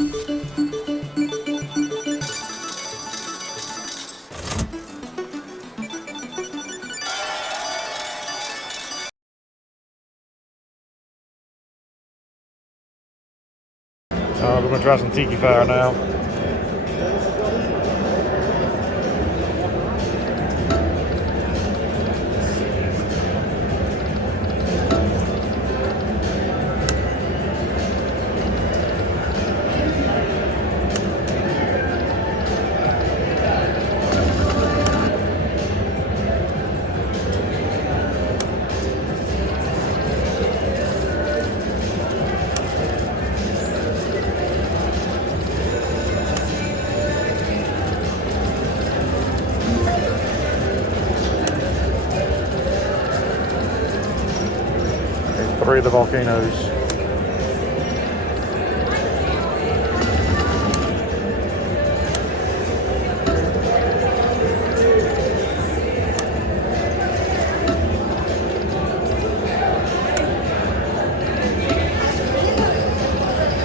We're going to try some tiki fire now. Three of the volcanoes.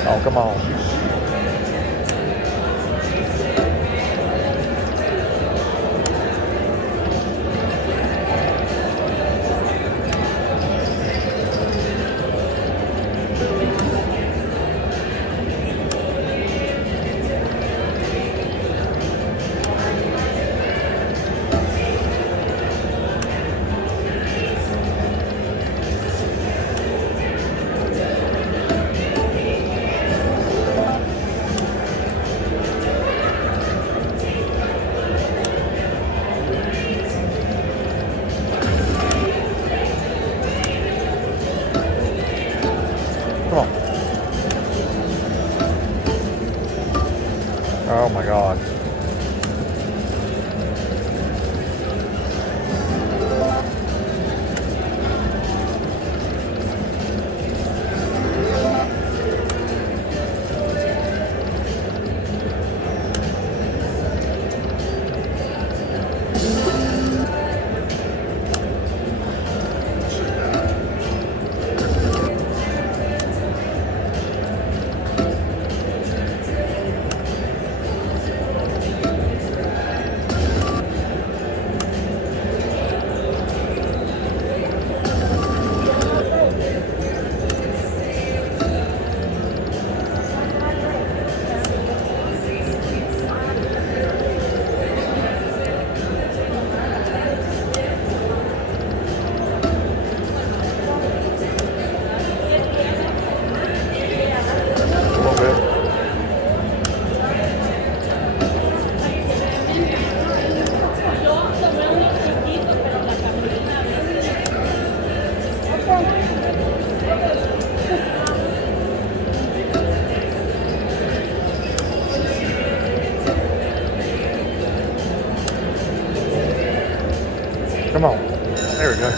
Oh, come on. Come on. Oh my God. Come on. There we go.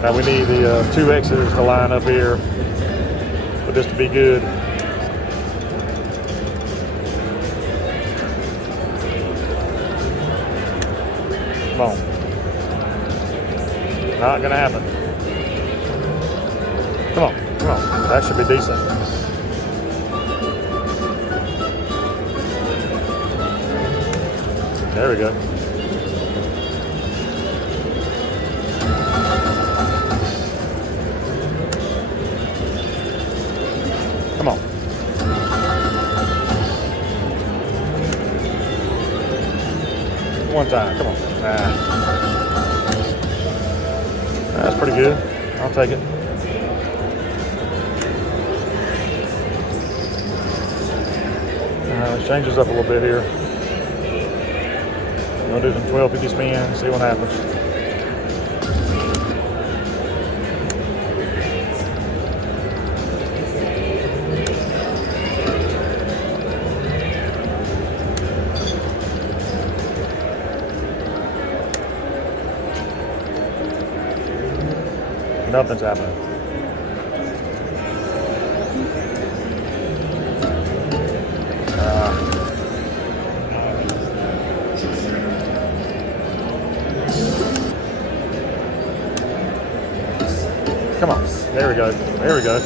Now we need the two X's to line up here for this to be good. Come on. Not gonna happen. Come on, come on. That should be decent. There we go. Come on. One time, come on. That's pretty good. I'll take it. It changes up a little bit here. We'll do some 1250 spins, see what happens. Nothing's happening. Come on. There we go. There we go.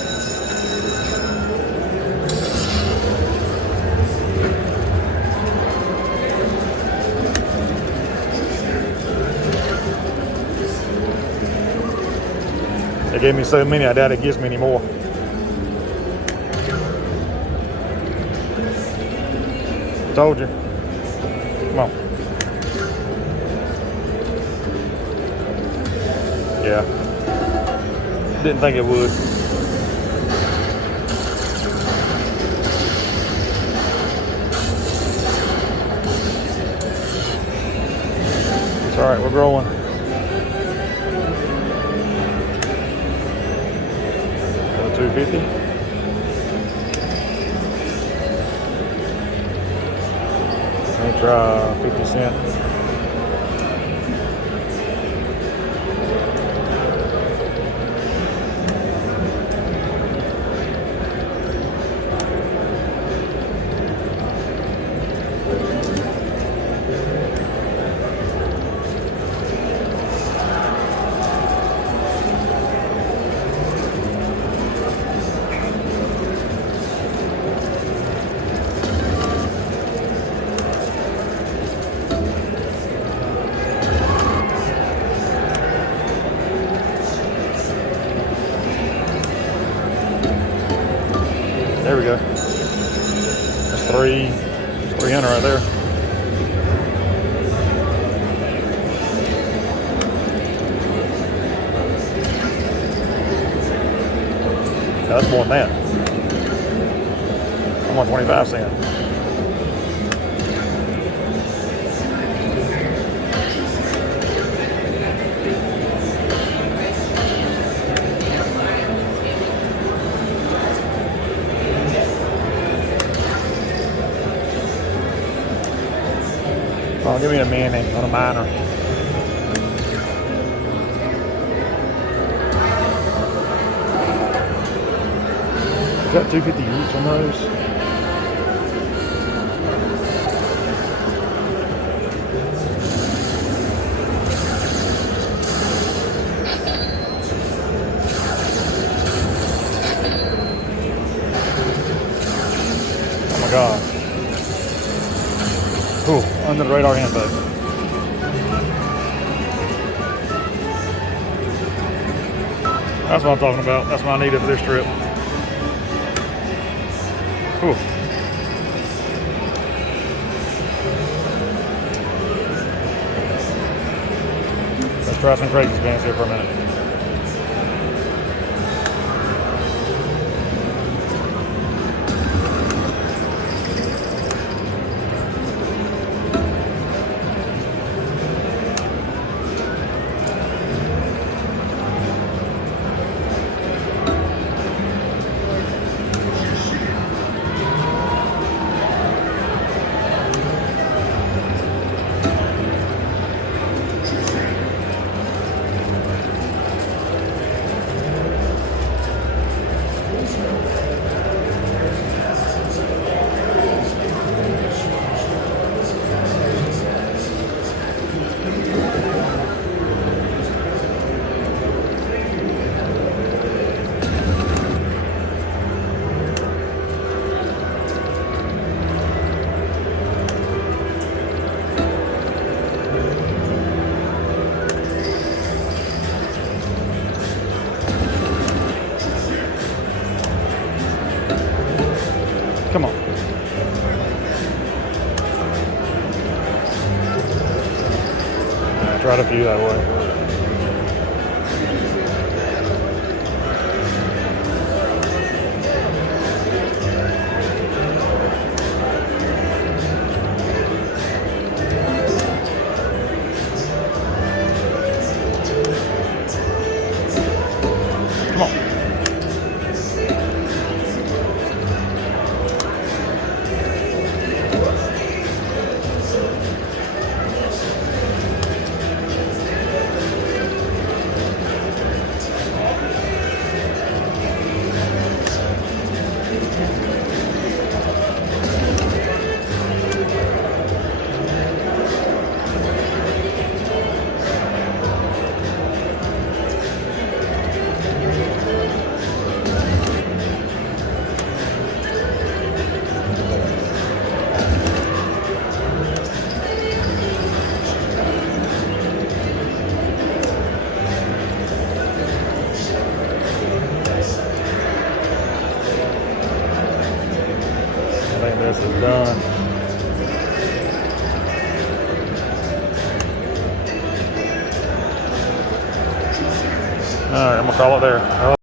gave me so many, I doubt it gives me any more. Told you. Come on. Yeah. Didn't think it would. It's all right, we're growing. Another 250. Let me try 50 cents. There we go. That's 300 right there. No, that's more than that. I'm on 25 cents. Oh, give me a mini on a minor. Is that 250 each on those? Oh my God. Cool, under the radar info. That's what I'm talking about. That's what I needed for this trip. Cool. Let's try some crazy spins here for a minute. Come on. I tried a few that way. Come on. This is done. All right, I'm gonna call it there.